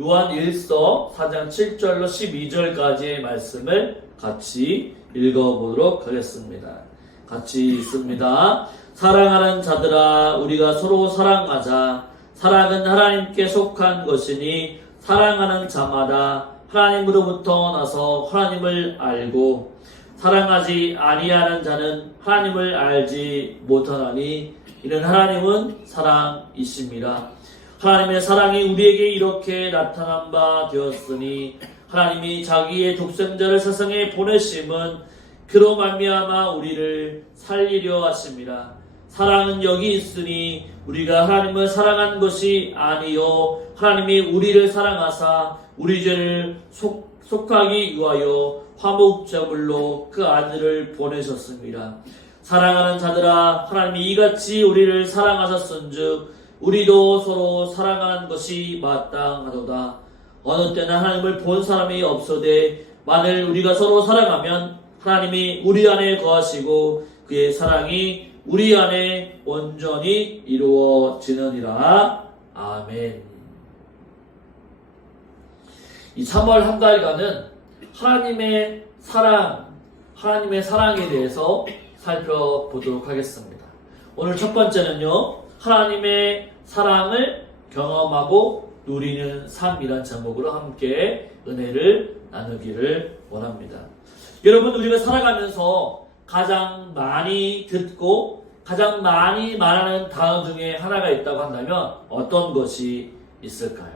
요한 1서 4장 7절로 12절까지의 말씀을 같이 읽어보도록 하겠습니다. 같이 읽습니다. 사랑하는 자들아, 우리가 서로 사랑하자. 사랑은 하나님께 속한 것이니 사랑하는 자마다 하나님으로부터 나서 하나님을 알고 사랑하지 아니하는 자는 하나님을 알지 못하나니 이는 하나님은 사랑이심이라. 하나님의 사랑이 우리에게 이렇게 나타난 바 되었으니 하나님이 자기의 독생자를 세상에 보내심은 그로 말미암아 우리를 살리려 하심이라. 사랑은 여기 있으니 우리가 하나님을 사랑한 것이 아니요 하나님이 우리를 사랑하사 우리 죄를 속하기 위하여 화목제물로 그 아들을 보내셨습니다. 사랑하는 자들아, 하나님이 이같이 우리를 사랑하셨은즉 우리도 서로 사랑하는 것이 마땅하도다. 어느 때는 하나님을 본 사람이 없어되 만일 우리가 서로 사랑하면 하나님이 우리 안에 거하시고 그의 사랑이 우리 안에 온전히 이루어지느니라. 아멘. 이 3월 한 달간은 하나님의 사랑에 대해서 살펴보도록 하겠습니다. 오늘 첫 번째는요, 하나님의 사랑을 경험하고 누리는 삶이란 제목으로 함께 은혜를 나누기를 원합니다. 여러분, 우리가 살아가면서 가장 많이 듣고 가장 많이 말하는 단어 중에 하나가 있다고 한다면 어떤 것이 있을까요?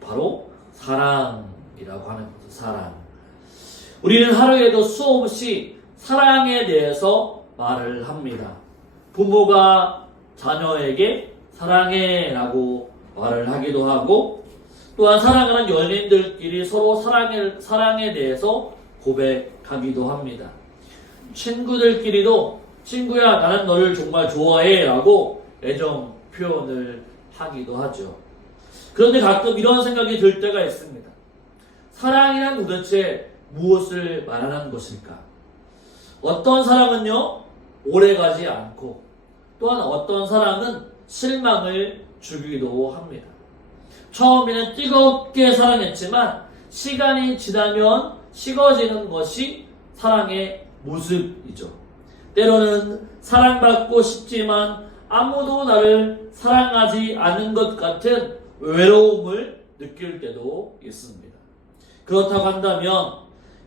바로 사랑이라고 하는 거죠. 사랑. 우리는 하루에도 수없이 사랑에 대해서 말을 합니다. 부모가 자녀에게 사랑해 라고 말을 하기도 하고, 또한 사랑하는 연인들끼리 서로 사랑에 대해서 고백하기도 합니다. 친구들끼리도 친구야 나는 너를 정말 좋아해 라고 애정 표현을 하기도 하죠. 그런데 가끔 이런 생각이 들 때가 있습니다. 사랑이란 도대체 무엇을 말하는 것일까? 어떤 사랑은요, 오래가지 않고 또한 어떤 사랑은 실망을 주기도 합니다. 처음에는 뜨겁게 사랑했지만 시간이 지나면 식어지는 것이 사랑의 모습이죠. 때로는 사랑받고 싶지만 아무도 나를 사랑하지 않는 것 같은 외로움을 느낄 때도 있습니다. 그렇다고 한다면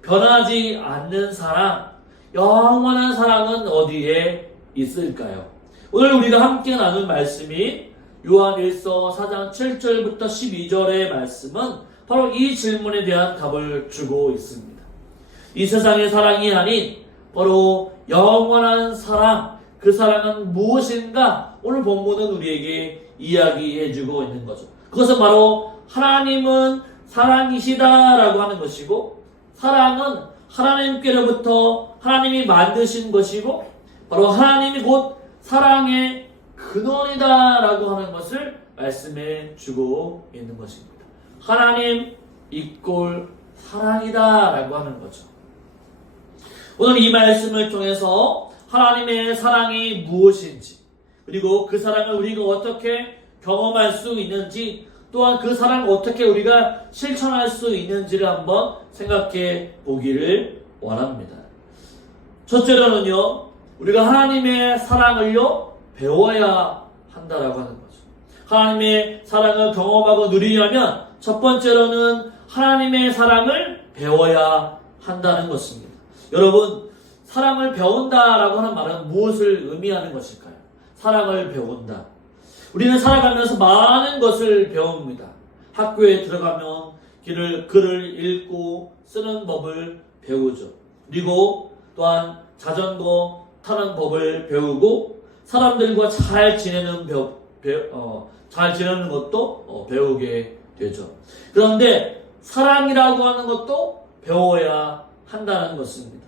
변하지 않는 사랑, 영원한 사랑은 어디에 있을까요? 오늘 우리가 함께 나눌 말씀이 요한 1서 4장 7절부터 12절의 말씀은 바로 이 질문에 대한 답을 주고 있습니다. 이 세상의 사랑이 아닌 바로 영원한 사랑, 그 사랑은 무엇인가? 오늘 본문은 우리에게 이야기해주고 있는 거죠. 그것은 바로 하나님은 사랑이시다라고 하는 것이고, 사랑은 하나님께로부터 하나님이 만드신 것이고, 바로 하나님이 곧 사랑의 근원이다라고 하는 것을 말씀해 주고 있는 것입니다. 하나님 이꼴 사랑이다라고 하는 거죠. 오늘 이 말씀을 통해서 하나님의 사랑이 무엇인지, 그리고 그 사랑을 우리가 어떻게 경험할 수 있는지, 또한 그 사랑을 어떻게 우리가 실천할 수 있는지를 한번 생각해 보기를 원합니다. 첫째로는요, 우리가 하나님의 사랑을요 배워야 한다라고 하는 거죠. 하나님의 사랑을 경험하고 누리려면 첫 번째로는 하나님의 사랑을 배워야 한다는 것입니다. 여러분, 사랑을 배운다라고 하는 말은 무엇을 의미하는 것일까요? 사랑을 배운다. 우리는 살아가면서 많은 것을 배웁니다. 학교에 들어가면 글을 읽고 쓰는 법을 배우죠. 그리고 또한 자전거 타는 법을 배우고 사람들과 잘 지내는 것도 배우게 되죠. 그런데 사랑이라고 하는 것도 배워야 한다는 것입니다.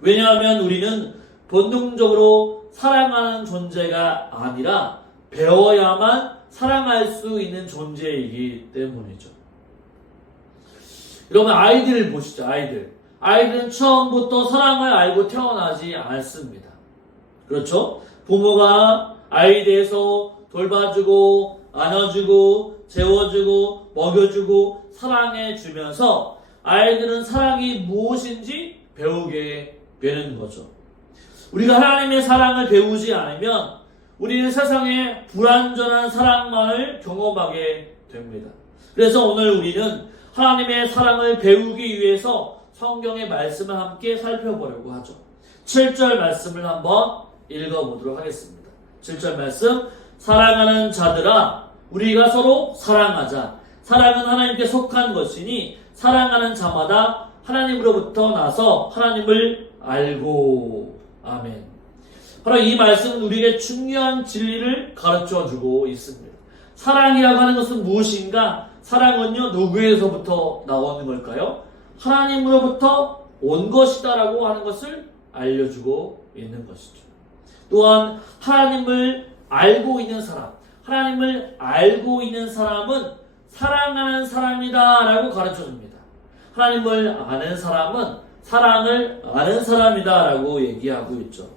왜냐하면 우리는 본능적으로 사랑하는 존재가 아니라 배워야만 사랑할 수 있는 존재이기 때문이죠. 여러분, 아이들을 보시죠. 아이들은 처음부터 사랑을 알고 태어나지 않습니다. 그렇죠? 부모가 아이에 대해서 돌봐주고 안아주고 재워주고 먹여주고 사랑해주면서 아이들은 사랑이 무엇인지 배우게 되는 거죠. 우리가 하나님의 사랑을 배우지 않으면 우리는 세상에 불완전한 사랑만을 경험하게 됩니다. 그래서 오늘 우리는 하나님의 사랑을 배우기 위해서 성경의 말씀을 함께 살펴보려고 하죠. 7절 말씀을 한번 읽어보도록 하겠습니다. 7절 말씀, 사랑하는 자들아 우리가 서로 사랑하자. 사랑은 하나님께 속한 것이니 사랑하는 자마다 하나님으로부터 나서 하나님을 알고. 아멘. 바로 이 말씀은 우리에게 중요한 진리를 가르쳐주고 있습니다. 사랑이라고 하는 것은 무엇인가? 사랑은요 누구에서부터 나오는 걸까요? 하나님으로부터 온 것이다 라고 하는 것을 알려주고 있는 것이죠. 또한 하나님을 알고 있는 사람, 하나님을 알고 있는 사람은 사랑하는 사람이다 라고 가르쳐줍니다. 하나님을 아는 사람은 사랑을 아는 사람이다 라고 얘기하고 있죠.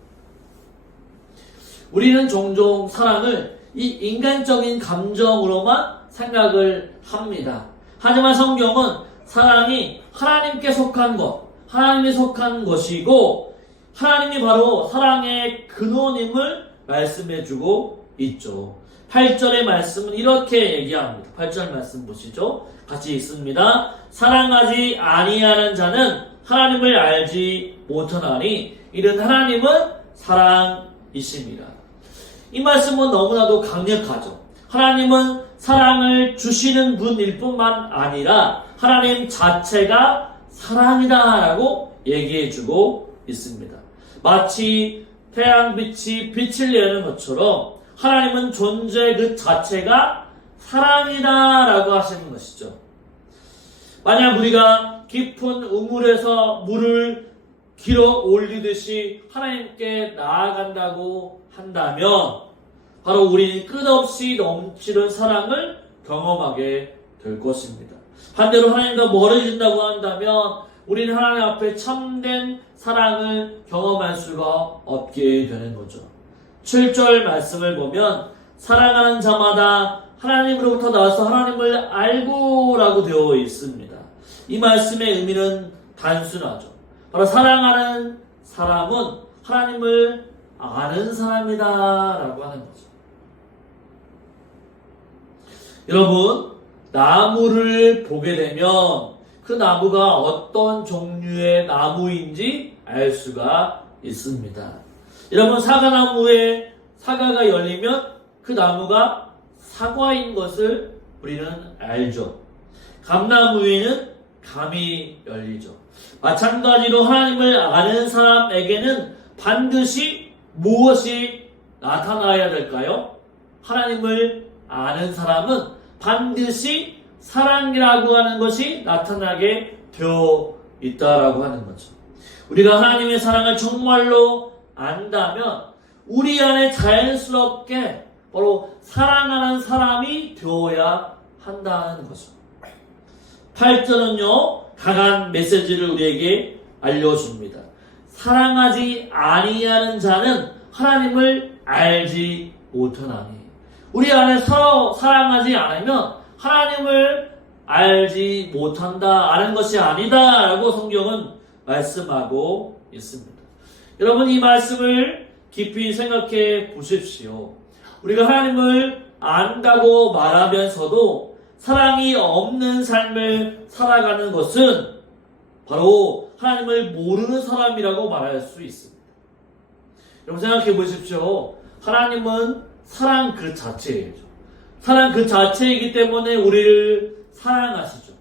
우리는 종종 사랑을 이 인간적인 감정으로만 생각을 합니다. 하지만 성경은 사랑이 하나님께 속한 것, 하나님이 속한 것이고 하나님이 바로 사랑의 근원임을 말씀해주고 있죠. 8절의 말씀은 이렇게 얘기합니다. 8절 말씀 보시죠. 같이 읽습니다. 사랑하지 아니하는 자는 하나님을 알지 못하나니 이는 하나님은 사랑이십니다. 이 말씀은 너무나도 강력하죠. 하나님은 사랑을 주시는 분일 뿐만 아니라 하나님 자체가 사랑이다 라고 얘기해주고 있습니다. 마치 태양빛이 빛을 내는 것처럼 하나님은 존재 그 자체가 사랑이다 라고 하시는 것이죠. 만약 우리가 깊은 우물에서 물을 길어 올리듯이 하나님께 나아간다고 한다면 바로 우리는 끝없이 넘치는 사랑을 경험하게 될 것입니다. 반대로 하나님과 멀어진다고 한다면 우리는 하나님 앞에 참된 사랑을 경험할 수가 없게 되는 거죠. 7절 말씀을 보면 사랑하는 자마다 하나님으로부터 나와서 하나님을 알고 라고 되어 있습니다. 이 말씀의 의미는 단순하죠. 바로 사랑하는 사람은 하나님을 아는 사람이다 라고 하는 거죠. 여러분, 나무를 보게 되면 그 나무가 어떤 종류의 나무인지 알 수가 있습니다. 여러분, 사과나무에 사과가 열리면 그 나무가 사과인 것을 우리는 알죠. 감나무에는 감이 열리죠. 마찬가지로 하나님을 아는 사람에게는 반드시 무엇이 나타나야 될까요? 하나님을 아는 사람은 반드시 사랑이라고 하는 것이 나타나게 되어 있다라고 하는 거죠. 우리가 하나님의 사랑을 정말로 안다면 우리 안에 자연스럽게 바로 사랑하는 사람이 되어야 한다는 거죠. 8절은요 강한 메시지를 우리에게 알려줍니다. 사랑하지 아니하는 자는 하나님을 알지 못하나니. 우리 안에 서로 사랑하지 않으면 하나님을 알지 못한다, 아는 것이 아니다 라고 성경은 말씀하고 있습니다. 여러분, 이 말씀을 깊이 생각해 보십시오. 우리가 하나님을 안다고 말하면서도 사랑이 없는 삶을 살아가는 것은 바로 하나님을 모르는 사람이라고 말할 수 있습니다. 여러분, 생각해 보십시오. 하나님은 사랑 그 자체예요. 사랑 그 자체이기 때문에 우리를 사랑하시죠.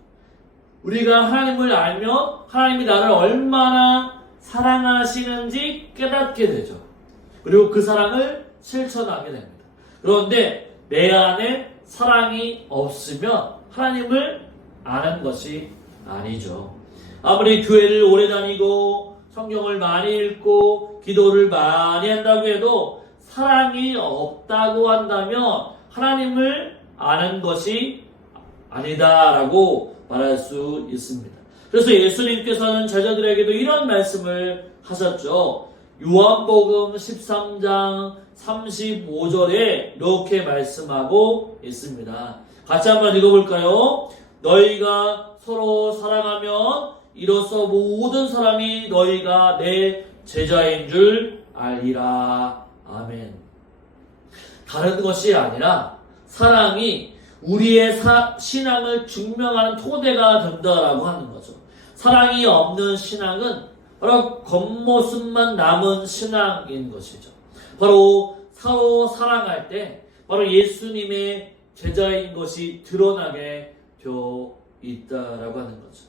우리가 하나님을 알면 하나님이 나를 얼마나 사랑하시는지 깨닫게 되죠. 그리고 그 사랑을 실천하게 됩니다. 그런데 내 안에 사랑이 없으면 하나님을 아는 것이 아니죠. 아무리 교회를 오래 다니고 성경을 많이 읽고 기도를 많이 한다고 해도 사랑이 없다고 한다면 하나님을 아는 것이 아니다라고 말할 수 있습니다. 그래서 예수님께서는 제자들에게도 이런 말씀을 하셨죠. 요한복음 13장 35절에 이렇게 말씀하고 있습니다. 같이 한번 읽어볼까요? 너희가 서로 사랑하면 이로써 모든 사람이 너희가 내 제자인 줄 알리라. 아멘. 다른 것이 아니라 사랑이 우리의 신앙을 증명하는 토대가 된다라고 하는 거죠. 사랑이 없는 신앙은 바로 겉모습만 남은 신앙인 것이죠. 바로 서로 사랑할 때 바로 예수님의 제자인 것이 드러나게 되어 있다라고 하는 거죠.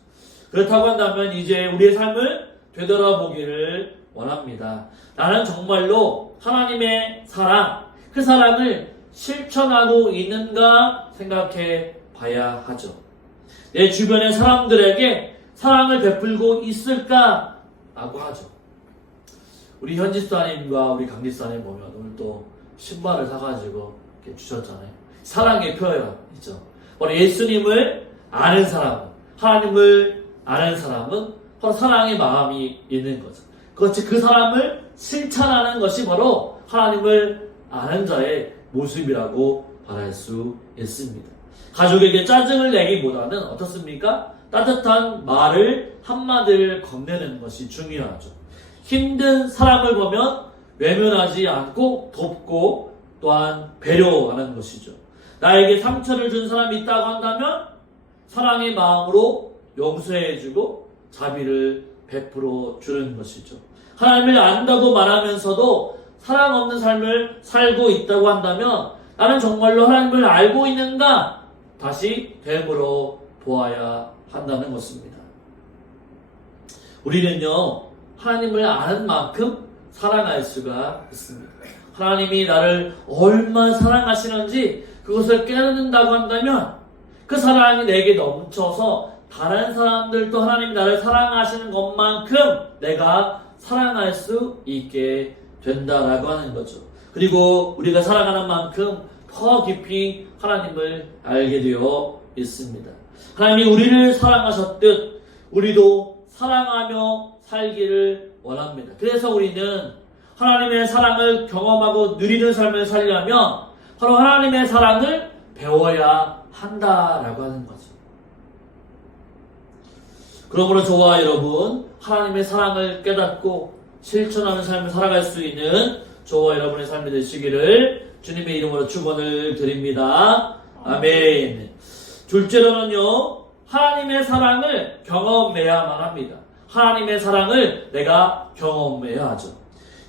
그렇다고 한다면 이제 우리의 삶을 되돌아보기를 원합니다. 나는 정말로 하나님의 사랑, 그 사랑을 실천하고 있는가 생각해 봐야 하죠. 내 주변의 사람들에게 사랑을 베풀고 있을까? 라고 하죠. 우리 현지사님과 우리 강지사님 보면 오늘 또 신발을 사가지고 이렇게 주셨잖아요. 사랑의 표현이죠. 바로 예수님을 아는 사람은, 하나님을 아는 사람은 바로 사랑의 마음이 있는 거죠. 그렇지, 그 사람을 실천하는 것이 바로 하나님을 아는 자의 모습이라고 말할 수 있습니다. 가족에게 짜증을 내기보다는 어떻습니까? 따뜻한 말을 한마디를 건네는 것이 중요하죠. 힘든 사람을 보면 외면하지 않고 돕고 또한 배려하는 것이죠. 나에게 상처를 준 사람이 있다고 한다면 사랑의 마음으로 용서해주고 자비를 베풀어 주는 것이죠. 하나님을 안다고 말하면서도 사랑 없는 삶을 살고 있다고 한다면 나는 정말로 하나님을 알고 있는가? 다시 되물어 보아야 한다는 것입니다. 우리는요, 하나님을 아는 만큼 사랑할 수가 있습니다. 하나님이 나를 얼마나 사랑하시는지 그것을 깨닫는다고 한다면 그 사랑이 내게 넘쳐서 다른 사람들도 하나님이 나를 사랑하시는 것만큼 내가 사랑할 수 있게 된다라고 하는 거죠. 그리고 우리가 사랑하는 만큼 더 깊이 하나님을 알게 되어 있습니다. 하나님이 우리를 사랑하셨듯 우리도 사랑하며 살기를 원합니다. 그래서 우리는 하나님의 사랑을 경험하고 누리는 삶을 살려면 바로 하나님의 사랑을 배워야 한다라고 하는 거죠. 그러므로 저와 여러분, 하나님의 사랑을 깨닫고 실천하는 삶을 살아갈 수 있는 저와 여러분의 삶이 되시기를 주님의 이름으로 축원을 드립니다. 아멘. 둘째로는요, 하나님의 사랑을 경험해야만 합니다. 하나님의 사랑을 내가 경험해야 하죠.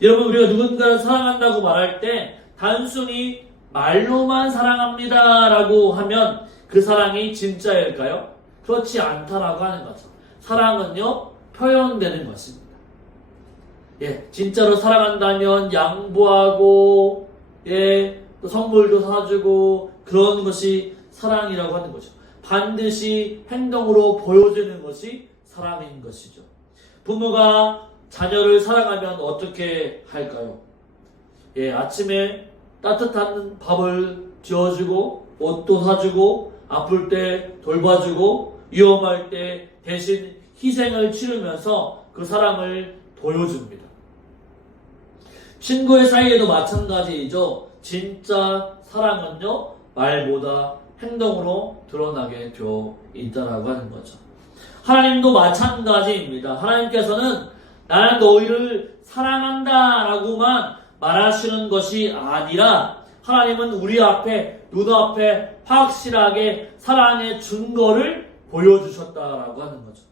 여러분, 우리가 누군가를 사랑한다고 말할 때 단순히 말로만 사랑합니다 라고 하면 그 사랑이 진짜일까요? 그렇지 않다라고 하는 거죠. 사랑은요, 표현되는 것입니다. 예, 진짜로 사랑한다면 양보하고, 예, 또 선물도 사주고, 그런 것이 사랑이라고 하는 거죠. 반드시 행동으로 보여주는 것이 사랑인 것이죠. 부모가 자녀를 사랑하면 어떻게 할까요? 예, 아침에 따뜻한 밥을 지어주고, 옷도 사주고, 아플 때 돌봐주고, 위험할 때 대신 희생을 치르면서 그 사랑을 보여줍니다. 친구의 사이에도 마찬가지이죠. 진짜 사랑은요, 말보다 행동으로 드러나게 되어 있다라고 하는 거죠. 하나님도 마찬가지입니다. 하나님께서는 나는 너희를 사랑한다 라고만 말하시는 것이 아니라 하나님은 우리 앞에, 눈앞에 확실하게 사랑의 증거를 보여주셨다라고 하는 거죠.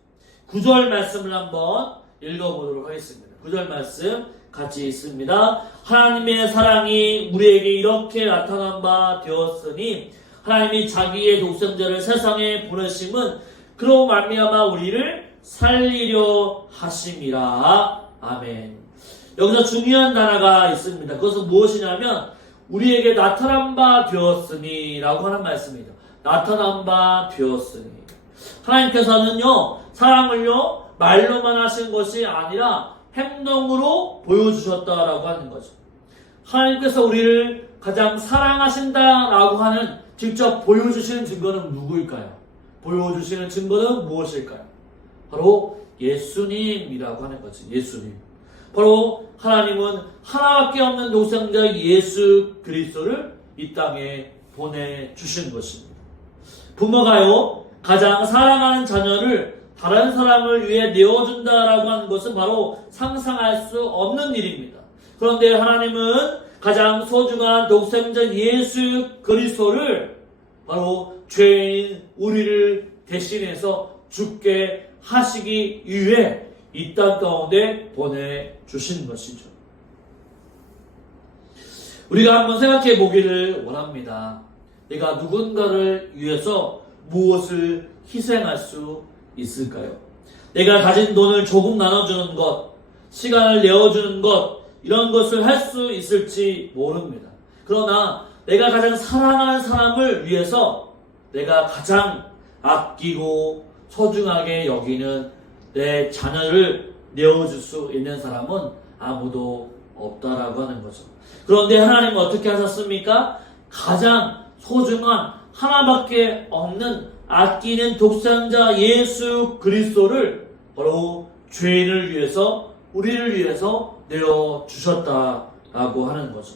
9절 말씀을 한번 읽어보도록 하겠습니다. 9절 말씀 같이 있습니다. 하나님의 사랑이 우리에게 이렇게 나타난 바 되었으니 하나님이 자기의 독생자를 세상에 보내심은 그로 말미암아 우리를 살리려 하심이라. 아멘. 여기서 중요한 단어가 있습니다. 그것은 무엇이냐면 우리에게 나타난 바 되었으니 라고 하는 말씀입니다. 나타난 바 되었으니. 하나님께서는요, 사랑을요, 말로만 하신 것이 아니라 행동으로 보여주셨다라고 하는 거죠. 하나님께서 우리를 가장 사랑하신다라고 하는 직접 보여주시는 증거는 누구일까요? 보여주시는 증거는 무엇일까요? 바로 예수님이라고 하는 거죠. 예수님. 바로 하나님은 하나밖에 없는 독생자 예수 그리스도를 이 땅에 보내주신 것입니다. 부모가요, 가장 사랑하는 자녀를 다른 사람을 위해 내어준다라고 하는 것은 바로 상상할 수 없는 일입니다. 그런데 하나님은 가장 소중한 독생자 예수 그리스도를 바로 죄인 우리를 대신해서 죽게 하시기 위해 이 땅 가운데 보내주신 것이죠. 우리가 한번 생각해 보기를 원합니다. 내가 누군가를 위해서 무엇을 희생할 수 있을까요? 내가 가진 돈을 조금 나눠주는 것, 시간을 내어주는 것, 이런 것을 할 수 있을지 모릅니다. 그러나 내가 가장 사랑하는 사람을 위해서 내가 가장 아끼고 소중하게 여기는 내 자녀를 내어줄 수 있는 사람은 아무도 없다라고 하는 거죠. 그런데 하나님은 어떻게 하셨습니까? 가장 소중한 하나밖에 없는 아끼는 독생자 예수 그리스도를 바로 죄인을 위해서, 우리를 위해서 내어주셨다라고 하는 거죠.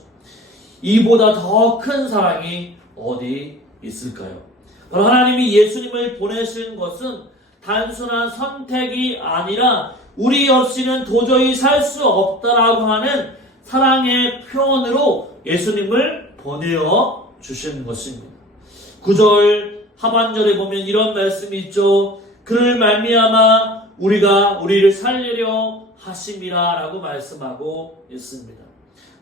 이보다 더 큰 사랑이 어디 있을까요? 바로 하나님이 예수님을 보내신 것은 단순한 선택이 아니라 우리 없이는 도저히 살 수 없다라고 하는 사랑의 표현으로 예수님을 보내어 주신 것입니다. 9절 하반절에 보면 이런 말씀이 있죠. 그를 말미암아 우리가 우리를 살리려 하심이라 라고 말씀하고 있습니다.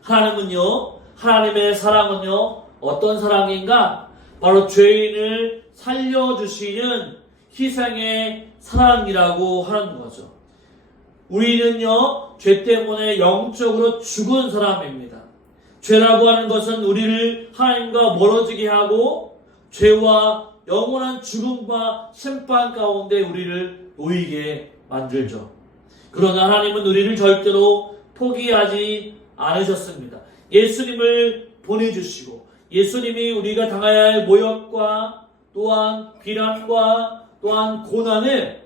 하나님은요, 하나님의 사랑은요, 어떤 사랑인가? 바로 죄인을 살려주시는 희생의 사랑이라고 하는 거죠. 우리는요, 죄 때문에 영적으로 죽은 사람입니다. 죄라고 하는 것은 우리를 하나님과 멀어지게 하고 죄와 영원한 죽음과 심판 가운데 우리를 놓이게 만들죠. 그러나 하나님은 우리를 절대로 포기하지 않으셨습니다. 예수님을 보내주시고 예수님이 우리가 당해야 할 모욕과 또한 비난과 또한 고난을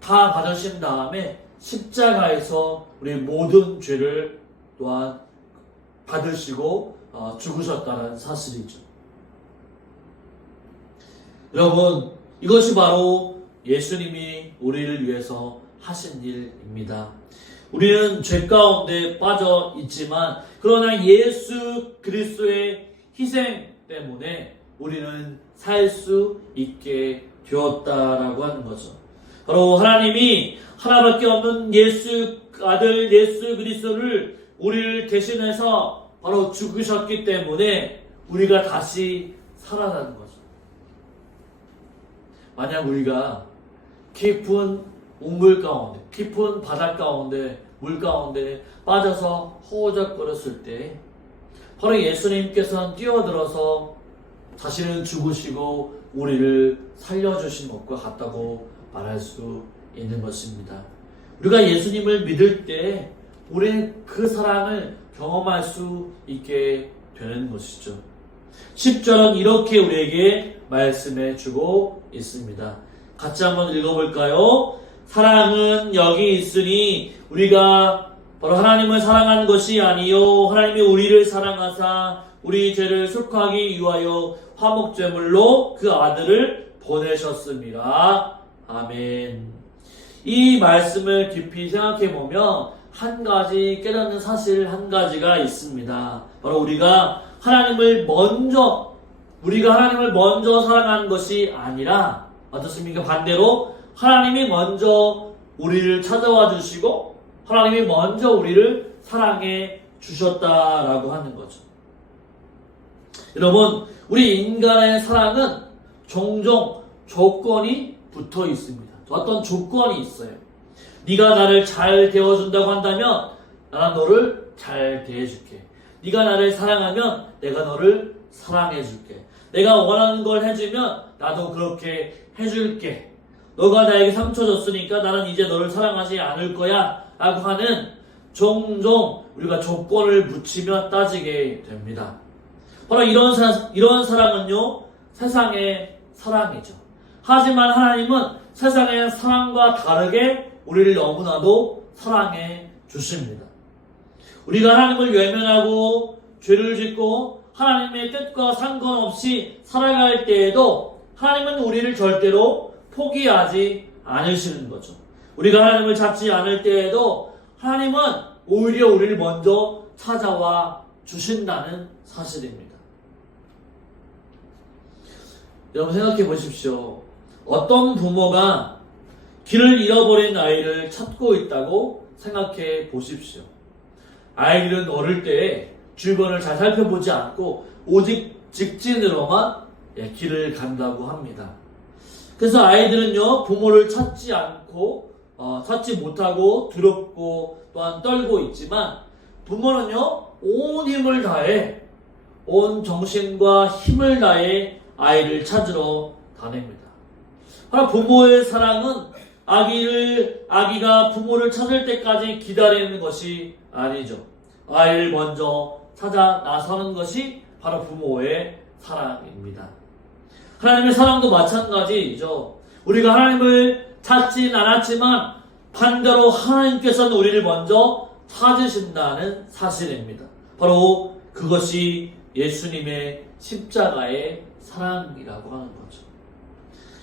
다 받으신 다음에 십자가에서 우리의 모든 죄를 또한 받으시고 죽으셨다는 사실이죠. 여러분, 이것이 바로 예수님이 우리를 위해서 하신 일입니다. 우리는 죄 가운데 빠져 있지만 그러나 예수 그리스도의 희생 때문에 우리는 살 수 있게 되었다라고 하는 거죠. 바로 하나님이 하나밖에 없는 아들 예수 그리스도를 우리를 대신해서 바로 죽으셨기 때문에 우리가 다시 살아나는 거죠. 만약 우리가 깊은 우물 가운데, 깊은 바다 가운데, 물 가운데 빠져서 허우적거렸을 때 바로 예수님께서는 뛰어들어서 자신을 죽으시고 우리를 살려주신 것과 같다고 말할 수 있는 것입니다. 우리가 예수님을 믿을 때 우리는 그 사랑을 경험할 수 있게 되는 것이죠. 10절은 이렇게 우리에게 말씀해 주고 있습니다. 같이 한번 읽어볼까요? 사랑은 여기 있으니 우리가 바로 하나님을 사랑하는 것이 아니요 하나님이 우리를 사랑하사 우리 죄를 속하기 위하여 화목제물로 그 아들을 보내셨습니다. 아멘. 이 말씀을 깊이 생각해 보면 한 가지 깨닫는 사실 한 가지가 있습니다. 바로 우리가 하나님을 먼저 사랑하는 것이 아니라 어떻습니까? 반대로 하나님이 먼저 우리를 찾아와 주시고 하나님이 먼저 우리를 사랑해 주셨다라고 하는 거죠. 여러분, 우리 인간의 사랑은 종종 조건이 붙어 있습니다. 어떤 조건이 있어요. 네가 나를 잘 대해준다고 한다면 나는 너를 잘 대해줄게. 네가 나를 사랑하면 내가 너를 사랑해줄게. 내가 원하는 걸 해주면 나도 그렇게 해줄게. 너가 나에게 상처 줬으니까 나는 이제 너를 사랑하지 않을 거야 라고 하는 종종 우리가 조건을 붙이며 따지게 됩니다. 바로 이런 사랑은요, 세상의 사랑이죠. 하지만 하나님은 세상의 사랑과 다르게 우리를 너무나도 사랑해 주십니다. 우리가 하나님을 외면하고 죄를 짓고 하나님의 뜻과 상관없이 살아갈 때에도 하나님은 우리를 절대로 포기하지 않으시는 거죠. 우리가 하나님을 찾지 않을 때에도 하나님은 오히려 우리를 먼저 찾아와 주신다는 사실입니다. 여러분 생각해 보십시오. 어떤 부모가 길을 잃어버린 아이를 찾고 있다고 생각해 보십시오. 아이들은 어릴 때 주변을 잘 살펴보지 않고 오직 직진으로만 길을 간다고 합니다. 그래서 아이들은요, 부모를 찾지 못하고 두렵고 또한 떨고 있지만 부모는요, 온 힘을 다해, 온 정신과 힘을 다해 아이를 찾으러 다닙니다. 바로 부모의 사랑은 아기가 부모를 찾을 때까지 기다리는 것이 아니죠. 아이를 먼저 찾아 나서는 것이 바로 부모의 사랑입니다. 하나님의 사랑도 마찬가지죠. 우리가 하나님을 찾진 않았지만 반대로 하나님께서는 우리를 먼저 찾으신다는 사실입니다. 바로 그것이 예수님의 십자가의 사랑이라고 하는 거죠.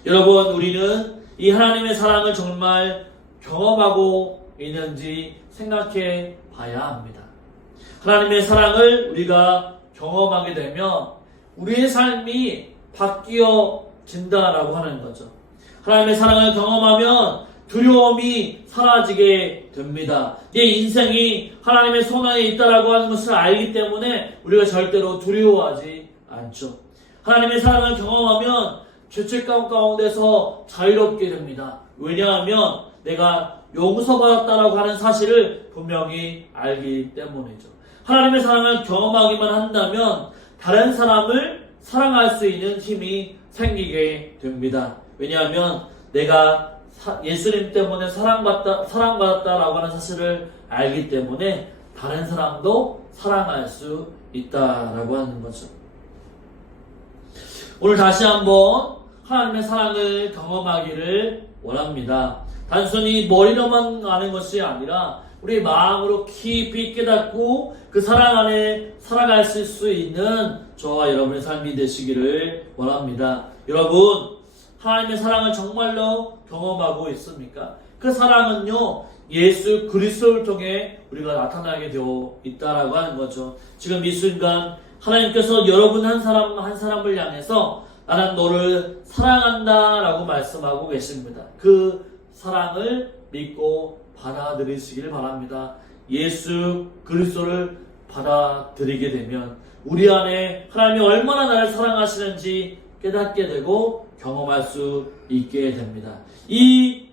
여러분, 우리는 이 하나님의 사랑을 정말 경험하고 있는지 생각해 봐야 합니다. 하나님의 사랑을 우리가 경험하게 되면 우리의 삶이 바뀌어진다라고 하는 거죠. 하나님의 사랑을 경험하면 두려움이 사라지게 됩니다. 내 인생이 하나님의 손 안에 있다라고 하는 것을 알기 때문에 우리가 절대로 두려워하지 않죠. 하나님의 사랑을 경험하면 죄책감 가운데서 자유롭게 됩니다. 왜냐하면 내가 용서받았다라고 하는 사실을 분명히 알기 때문이죠. 하나님의 사랑을 경험하기만 한다면 다른 사람을 사랑할 수 있는 힘이 생기게 됩니다. 왜냐하면 내가 예수님 때문에 사랑받았다라고 하는 사실을 알기 때문에 다른 사람도 사랑할 수 있다라고 하는 거죠. 오늘 다시 한번 하나님의 사랑을 경험하기를 원합니다. 단순히 머리로만 아는 것이 아니라 우리 마음으로 깊이 깨닫고 그 사랑 안에 살아갈 수 있는 저와 여러분의 삶이 되시기를 원합니다. 여러분, 하나님의 사랑을 정말로 경험하고 있습니까? 그 사랑은요, 예수 그리스도를 통해 우리가 나타나게 되어 있다라고 하는 거죠. 지금 이 순간 하나님께서 여러분 한 사람을 향해서 나는 너를 사랑한다 라고 말씀하고 계십니다. 그 사랑을 믿고 받아들이시길 바랍니다. 예수 그리스도를 받아들이게 되면 우리 안에 하나님이 얼마나 나를 사랑하시는지 깨닫게 되고 경험할 수 있게 됩니다. 이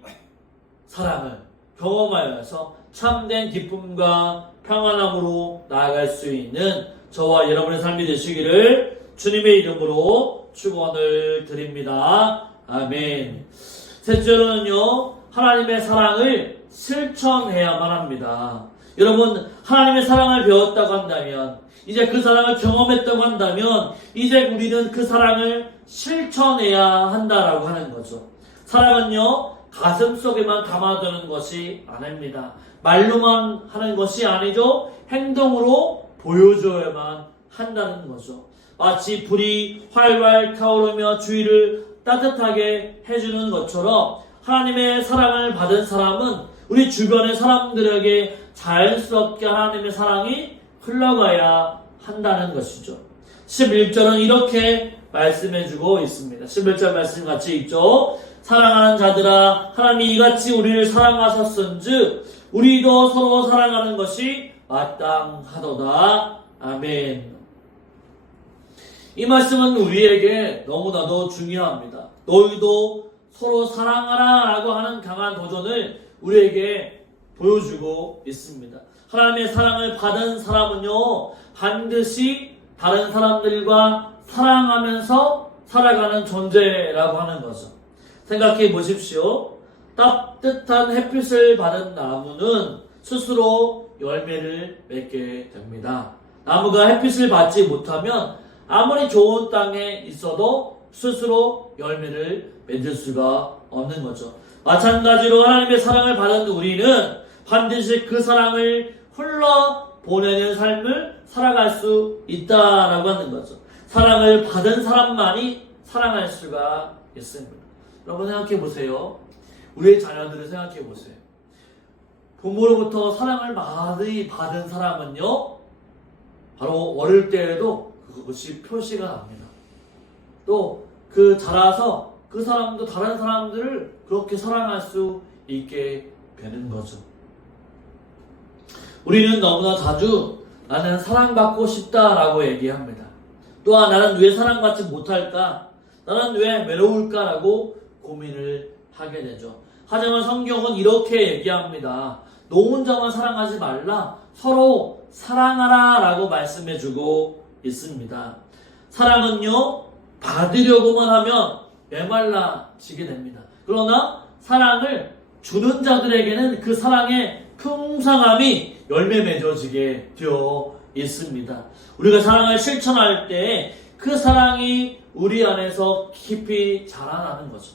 사랑을 경험하여서 참된 기쁨과 평안함으로 나아갈 수 있는 저와 여러분의 삶이 되시기를 주님의 이름으로 축원을 드립니다. 아멘. 셋째로는요, 하나님의 사랑을 실천해야만 합니다. 여러분, 하나님의 사랑을 배웠다고 한다면, 이제 그 사랑을 경험했다고 한다면 이제 우리는 그 사랑을 실천해야 한다라고 하는 거죠. 사랑은요, 가슴속에만 담아두는 것이 아닙니다. 말로만 하는 것이 아니죠. 행동으로 보여줘야만 한다는 거죠. 마치 불이 활활 타오르며 주위를 따뜻하게 해주는 것처럼 하나님의 사랑을 받은 사람은 우리 주변의 사람들에게 자연스럽게 하나님의 사랑이 흘러가야 한다는 것이죠. 11절은 이렇게 말씀해주고 있습니다. 11절 말씀 같이 읽죠. 사랑하는 자들아, 하나님이 이같이 우리를 사랑하셨은즉 우리도 서로 사랑하는 것이 마땅하도다. 아멘. 이 말씀은 우리에게 너무나도 중요합니다. 너희도 서로 사랑하라 라고 하는 강한 도전을 우리에게 보여주고 있습니다. 하나님의 사랑을 받은 사람은요, 반드시 다른 사람들과 사랑하면서 살아가는 존재라고 하는 거죠. 생각해 보십시오. 따뜻한 햇빛을 받은 나무는 스스로 열매를 맺게 됩니다. 나무가 햇빛을 받지 못하면 아무리 좋은 땅에 있어도 스스로 열매를 맺을 수가 없는 거죠. 마찬가지로 하나님의 사랑을 받은 우리는 반드시 그 사랑을 흘러 보내는 삶을 살아갈 수 있다라고 하는 거죠. 사랑을 받은 사람만이 사랑할 수가 있습니다. 여러분 생각해 보세요. 우리의 자녀들을 생각해 보세요. 부모로부터 사랑을 많이 받은 사람은요, 바로 어릴 때에도 그것이 표시가 납니다. 또 그 자라서 그 사람도 다른 사람들을 그렇게 사랑할 수 있게 되는 거죠. 우리는 너무나 자주 나는 사랑받고 싶다라고 얘기합니다. 또한 나는 왜 사랑받지 못할까? 나는 왜 외로울까라고 고민을 하게 되죠. 하지만 성경은 이렇게 얘기합니다. 너 혼자만 사랑하지 말라. 서로 사랑하라 라고 말씀해주고 있습니다. 사랑은요, 받으려고만 하면 메말라지게 됩니다. 그러나 사랑을 주는 자들에게는 그 사랑의 풍성함이 열매 맺어지게 되어 있습니다. 우리가 사랑을 실천할 때 그 사랑이 우리 안에서 깊이 자라나는 거죠.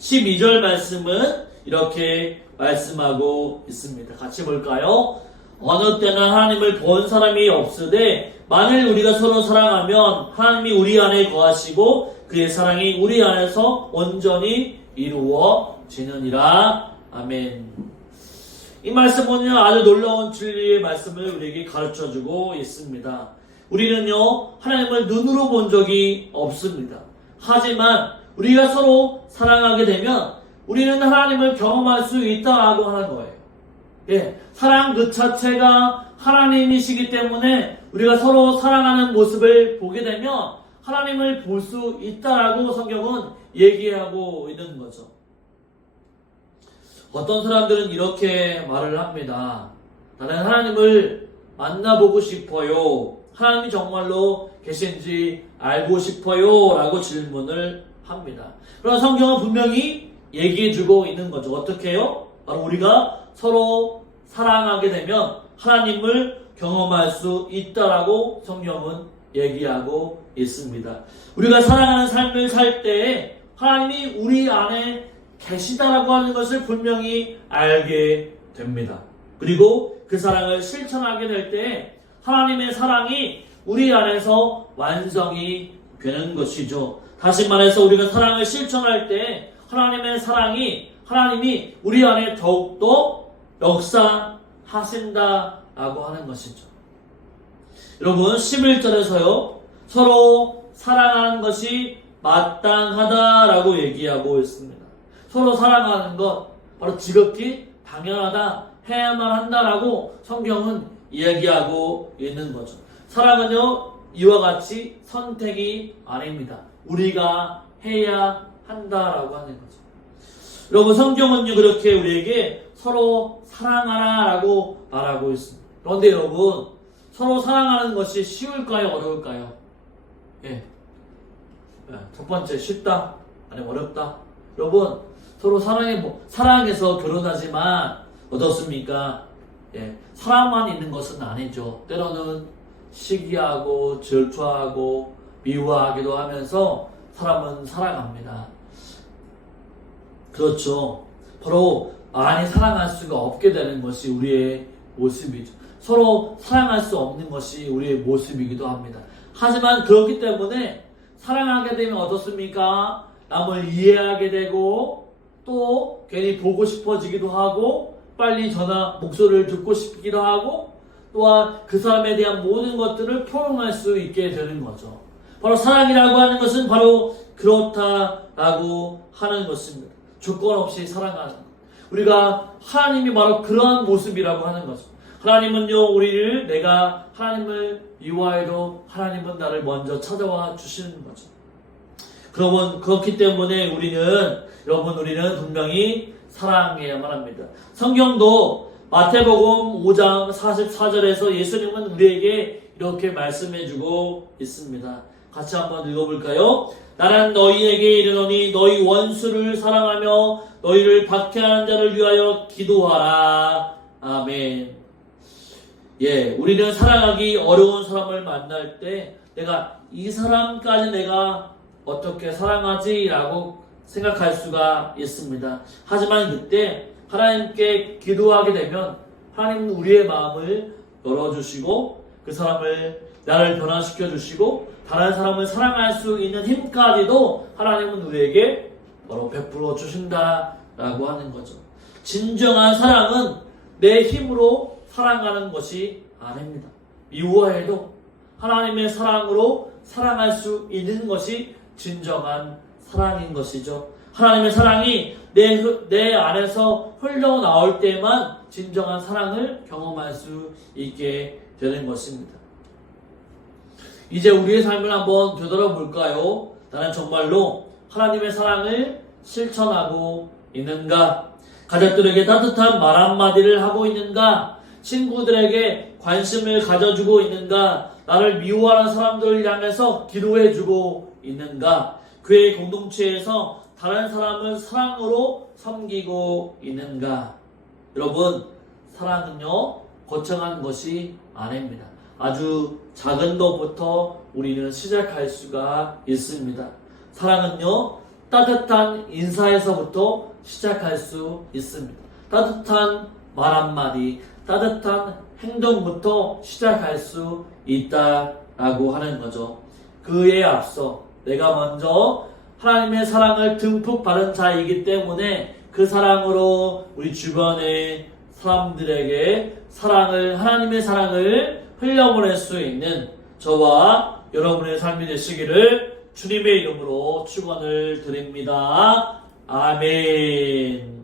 12절 말씀은 이렇게 말씀하고 있습니다. 같이 볼까요? 어느 때나 하나님을 본 사람이 없으되 만일 우리가 서로 사랑하면 하나님이 우리 안에 거하시고 그의 사랑이 우리 안에서 온전히 이루어지느니라. 아멘. 이 말씀은요, 아주 놀라운 진리의 말씀을 우리에게 가르쳐주고 있습니다. 우리는요, 하나님을 눈으로 본 적이 없습니다. 하지만 우리가 서로 사랑하게 되면 우리는 하나님을 경험할 수 있다라고 하는 거예요. 예, 사랑 그 자체가 하나님이시기 때문에 우리가 서로 사랑하는 모습을 보게 되면 하나님을 볼 수 있다라고 성경은 얘기하고 있는 거죠. 어떤 사람들은 이렇게 말을 합니다. 나는 하나님을 만나보고 싶어요. 하나님이 정말로 계신지 알고 싶어요. 라고 질문을 합니다. 그러나 성경은 분명히 얘기해주고 있는 거죠. 어떻게 해요? 바로 우리가 서로 사랑하게 되면 하나님을 경험할 수 있다라고 성경은 얘기하고 있습니다. 우리가 사랑하는 삶을 살 때에 하나님이 우리 안에 계시다라고 하는 것을 분명히 알게 됩니다. 그리고 그 사랑을 실천하게 될 때 하나님의 사랑이 우리 안에서 완성이 되는 것이죠. 다시 말해서 우리가 사랑을 실천할 때 하나님의 사랑이 하나님이 우리 안에 더욱더 역사하신다라고 하는 것이죠. 여러분 11절에서요. 서로 사랑하는 것이 마땅하다라고 얘기하고 있습니다. 서로 사랑하는 것 바로 지극히 당연하다, 해야만 한다라고 성경은 이야기하고 있는 거죠. 사랑은요, 이와 같이 선택이 아닙니다. 우리가 해야 한다라고 하는 거죠. 여러분 성경은요, 그렇게 우리에게 서로 사랑하라라고 말하고 있습니다. 그런데 여러분, 서로 사랑하는 것이 쉬울까요, 어려울까요? 예. 첫 번째, 쉽다, 아니면 어렵다. 여러분, 서로 사랑해서 결혼하지만 어떻습니까? 예, 사랑만 있는 것은 아니죠. 때로는 시기하고 질투하고 미워하기도 하면서 사람은 살아갑니다. 그렇죠. 바로 많이 사랑할 수가 없게 되는 것이 우리의 모습이죠. 서로 사랑할 수 없는 것이 우리의 모습이기도 합니다. 하지만 그렇기 때문에 사랑하게 되면 어떻습니까? 남을 이해하게 되고 또 괜히 보고 싶어지기도 하고 빨리 목소리를 듣고 싶기도 하고 또한 그 사람에 대한 모든 것들을 표현할 수 있게 되는 거죠. 바로 사랑이라고 하는 것은 바로 그렇다라고 하는 것입니다. 조건 없이 사랑하는 것. 우리가 하나님이 바로 그러한 모습이라고 하는 거죠. 하나님은요, 내가 하나님을 미워해도 하나님은 나를 먼저 찾아와 주시는 거죠. 그렇기 때문에 우리는 분명히 사랑해야만 합니다. 성경도 마태복음 5장 44절에서 예수님은 우리에게 이렇게 말씀해주고 있습니다. 같이 한번 읽어볼까요? 나는 너희에게 이르노니 너희 원수를 사랑하며 너희를 박해하는 자를 위하여 기도하라. 아멘. 예, 우리는 사랑하기 어려운 사람을 만날 때 이 사람까지 내가 어떻게 사랑하지? 라고 생각할 수가 있습니다. 하지만 그때 하나님께 기도하게 되면 하나님은 우리의 마음을 열어주시고 그 사람을 나를 변화시켜 주시고 다른 사람을 사랑할 수 있는 힘까지도 하나님은 우리에게 바로 베풀어 주신다라고 하는 거죠. 진정한 사랑은 내 힘으로 사랑하는 것이 아닙니다. 미워해도 하나님의 사랑으로 사랑할 수 있는 것이 진정한 사랑인 것이죠. 하나님의 사랑이 내 안에서 흘러나올 때만 진정한 사랑을 경험할 수 있게 되는 것입니다. 이제 우리의 삶을 한번 되돌아볼까요? 나는 정말로 하나님의 사랑을 실천하고 있는가? 가족들에게 따뜻한 말 한마디를 하고 있는가? 친구들에게 관심을 가져주고 있는가? 나를 미워하는 사람들을 향해서 기도해주고 있는가? 교회 공동체에서 다른 사람을 사랑으로 섬기고 있는가? 여러분, 사랑은요, 거창한 것이 아닙니다. 아주 작은 것부터 우리는 시작할 수가 있습니다. 사랑은요, 따뜻한 인사에서부터 시작할 수 있습니다. 따뜻한 말 한마디, 따뜻한 행동부터 시작할 수 있다라고 하는 거죠. 그에 앞서 내가 먼저 하나님의 사랑을 듬뿍 받은 자이기 때문에 그 사랑으로 우리 주변의 사람들에게 하나님의 사랑을 흘려보낼 수 있는 저와 여러분의 삶이 되시기를 주님의 이름으로 축원을 드립니다. 아멘.